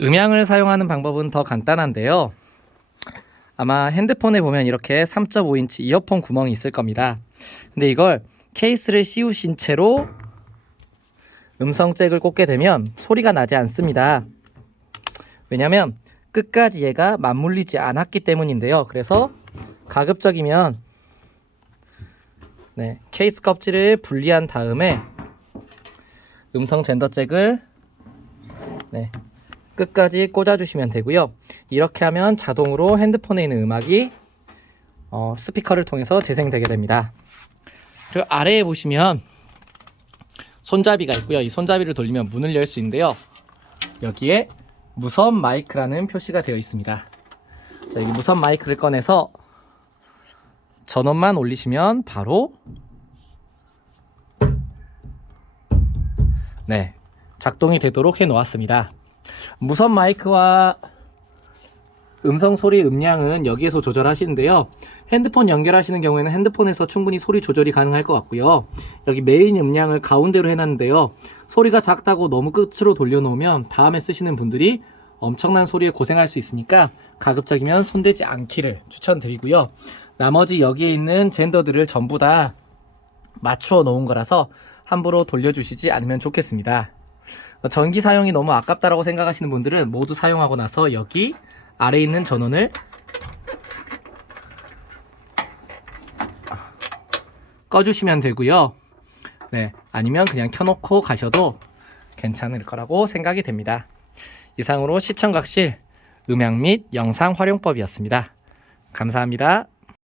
음향을 사용하는 방법은 더 간단한데요. 아마 핸드폰에 보면 이렇게 3.5인치 이어폰 구멍이 있을 겁니다. 근데 이걸 케이스를 씌우신 채로 음성 잭을 꽂게 되면 소리가 나지 않습니다. 왜냐면 끝까지 얘가 맞물리지 않았기 때문인데요. 그래서 가급적이면 네, 케이스 껍질을 분리한 다음에 음성 젠더 잭을 네, 끝까지 꽂아주시면 되고요. 이렇게 하면 자동으로 핸드폰에 있는 음악이 어, 스피커를 통해서 재생되게 됩니다. 그리고 아래에 보시면 손잡이가 있고요. 이 손잡이를 돌리면 문을 열 수 있는데요. 여기에 무선 마이크라는 표시가 되어 있습니다. 자, 여기 무선 마이크를 꺼내서 전원만 올리시면 바로 네 작동이 되도록 해 놓았습니다. 무선 마이크와 음성 소리 음량은 여기에서 조절하시는데요. 핸드폰 연결하시는 경우에는 핸드폰에서 충분히 소리 조절이 가능할 것 같고요. 여기 메인 음량을 가운데로 해놨는데요. 소리가 작다고 너무 끝으로 돌려놓으면 다음에 쓰시는 분들이 엄청난 소리에 고생할 수 있으니까 가급적이면 손대지 않기를 추천드리고요. 나머지 여기에 있는 젠더들을 전부 다 맞추어 놓은 거라서 함부로 돌려주시지 않으면 좋겠습니다. 전기 사용이 너무 아깝다라고 생각하시는 분들은 모두 사용하고 나서 여기 아래에 있는 전원을 꺼주시면 되고요. 네, 아니면 그냥 켜놓고 가셔도 괜찮을 거라고 생각이 됩니다. 이상으로 시청각실 음향 및 영상 활용법이었습니다. 감사합니다.